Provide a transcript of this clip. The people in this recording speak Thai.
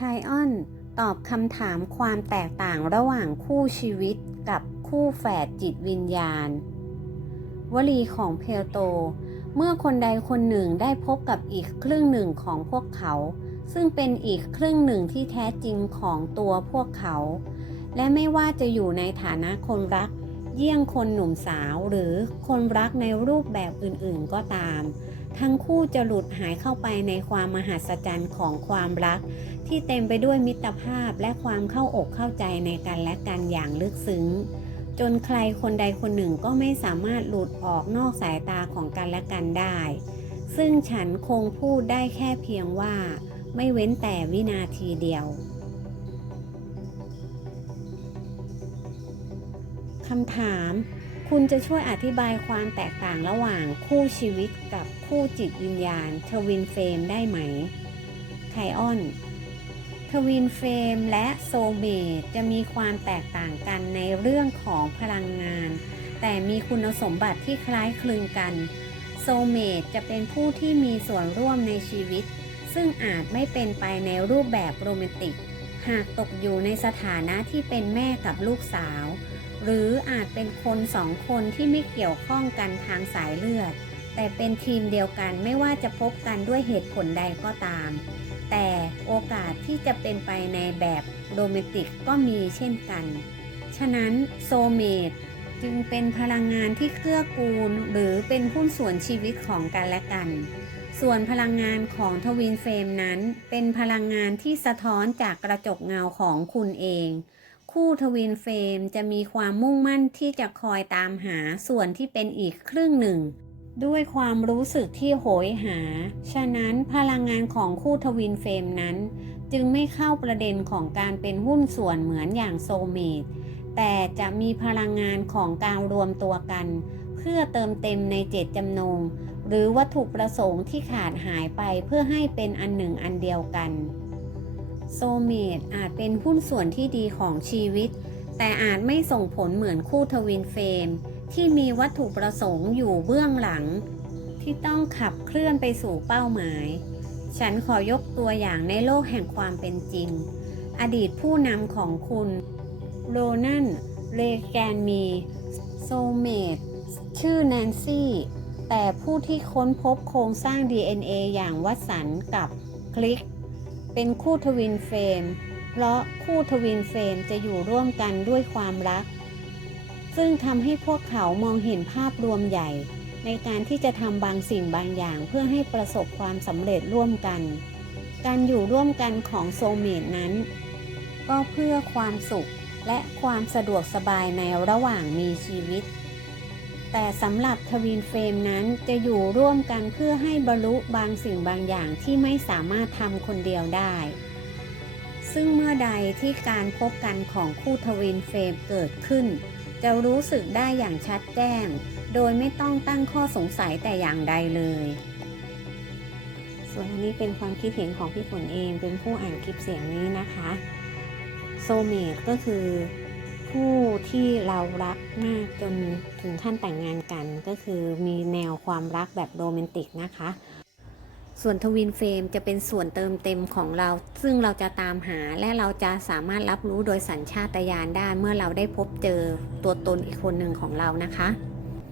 ไคออนตอบคำถามความแตกต่างระหว่างคู่ชีวิตกับคู่แฝดจิตวิญญาณ วลีของเพลโต เมื่อคนใดคนหนึ่งได้พบกับอีกครึ่งหนึ่งของพวกเขา ซึ่งเป็นอีกครึ่งหนึ่งที่แท้จริงของตัวพวกเขา และไม่ว่าจะอยู่ในฐานะคนรัก เยี่ยงคนหนุ่มสาวหรือคนรักในรูปแบบอื่นๆก็ตาม ทั้งคู่จะหลุดหายเข้าไปในความมหัศจรรย์ของความรัก ที่เต็มไปด้วยมิตรภาพและความเข้าอกเข้าใจในกันและกันอย่างลึกซึ้ง จนใครคนใดคนหนึ่งก็ไม่สามารถหลุดออกนอกสายตาของกันและกันได้ ซึ่งฉันคงพูดได้แค่เพียงว่า ไม่เว้นแต่วินาทีเดียว คำถาม คุณจะช่วยอธิบายความแตกต่างระหว่างคู่ชีวิตกับคู่จิตวิญญาณทวินเฟรมได้ไหมไคออนทวินเฟรมและโซเมตจะมีความแตกต่างกันในเรื่องของพลังงาน แต่มีคุณสมบัติที่คล้ายคลึงกัน โซเมตจะเป็นผู้ที่มีส่วนร่วมในชีวิต ซึ่งอาจไม่เป็นไปในรูปแบบโรแมนติก หากตกอยู่ในสถานะที่เป็นแม่กับลูกสาว หรืออาจเป็นคนสองคนที่ไม่เกี่ยวข้องกันทางสายเลือด แต่เป็นทีมเดียวกันไม่ว่าจะพบกันด้วยเหตุผลใดก็ตาม แต่โอกาสที่จะเป็นไปในแบบโรแมนติกก็มีเช่นกัน ฉะนั้นโซเมตจึงเป็นพลังงานที่เกื้อกูล หรือเป็นหุ้นส่วนชีวิตของกันและกัน ส่วนพลังงานของทวินเฟรมนั้นเป็นพลังงานที่สะท้อนจากกระจกเงาของคุณเอง คู่ทวินเฟรมจะมีความมุ่งมั่นที่จะคอยตามหาส่วนที่เป็นอีกครึ่งหนึ่ง ด้วยความรู้สึกที่โหยหา ฉะนั้นพลังงานของคู่ทวินเฟรมนั้น จึงไม่เข้าประเด็นของการเป็นหุ้นส่วนเหมือนอย่างโซเมตแต่จะมีพลังงานของการรวมตัวกัน เพื่อเติมเต็มในเจตจำนง หรือวัตถุประสงค์ที่ขาดหายไปเพื่อให้เป็นอันหนึ่งอันเดียวกัน โซเมตอาจเป็นหุ้นส่วนที่ดีของชีวิต แต่อาจไม่ส่งผลเหมือนคู่ทวินเฟรมที่มีวัตถุประสงค์อยู่เบื้องหลัง ที่ต้องขับเคลื่อนไปสู่เป้าหมาย ฉันขอยกตัวอย่างในโลกแห่งความเป็นจริง อดีตผู้นำของคุณโรนันเลแกนมี โซเมตชื่อแนนซี่ แต่ผู้ที่ค้นพบโครงสร้าง DNA อย่างวัสันกับคลิก เป็นคู่ทวินเฟรมเพราะคู่ทวินเฟรมจะอยู่ร่วมกันด้วยความรัก ซึ่งทำให้พวกเขามองเห็นภาพรวมใหญ่ ในการที่จะทำบางสิ่งบางอย่างเพื่อให้ประสบความสำเร็จร่วมกัน การอยู่ร่วมกันของโซเมตนั้น ก็เพื่อความสุขและความสะดวกสบายในระหว่างมีชีวิต แต่สำหรับทวินเฟรมนั้นจะอยู่ร่วมกันเพื่อให้บรรลุบางสิ่งบางอย่างที่ไม่สามารถทำคนเดียวได้ ซึ่งเมื่อใดที่การพบกันของคู่ทวินเฟรมเกิดขึ้น จะรู้สึกได้อย่างชัดแจ้ง โดยไม่ต้องตั้งข้อสงสัยแต่อย่างใดเลย ส่วนอันนี้เป็นความคิดเห็นของพี่ฝนเองเป็นผู้อ่านคลิปเสียงนี้นะคะ โซเมตก็คือ ผู้ที่เรารักมากจนถึงขั้นแต่งงานกัน ก็คือมีแนวความรักแบบโรแมนติกนะคะ ส่วนทวินเฟรมจะเป็นส่วนเติมเต็มของเรา ซึ่งเราจะตามหาและเราจะสามารถรับรู้โดยสัญชาตญาณได้เมื่อเราได้พบเจอตัวตนอีกคนหนึ่งของเรานะคะ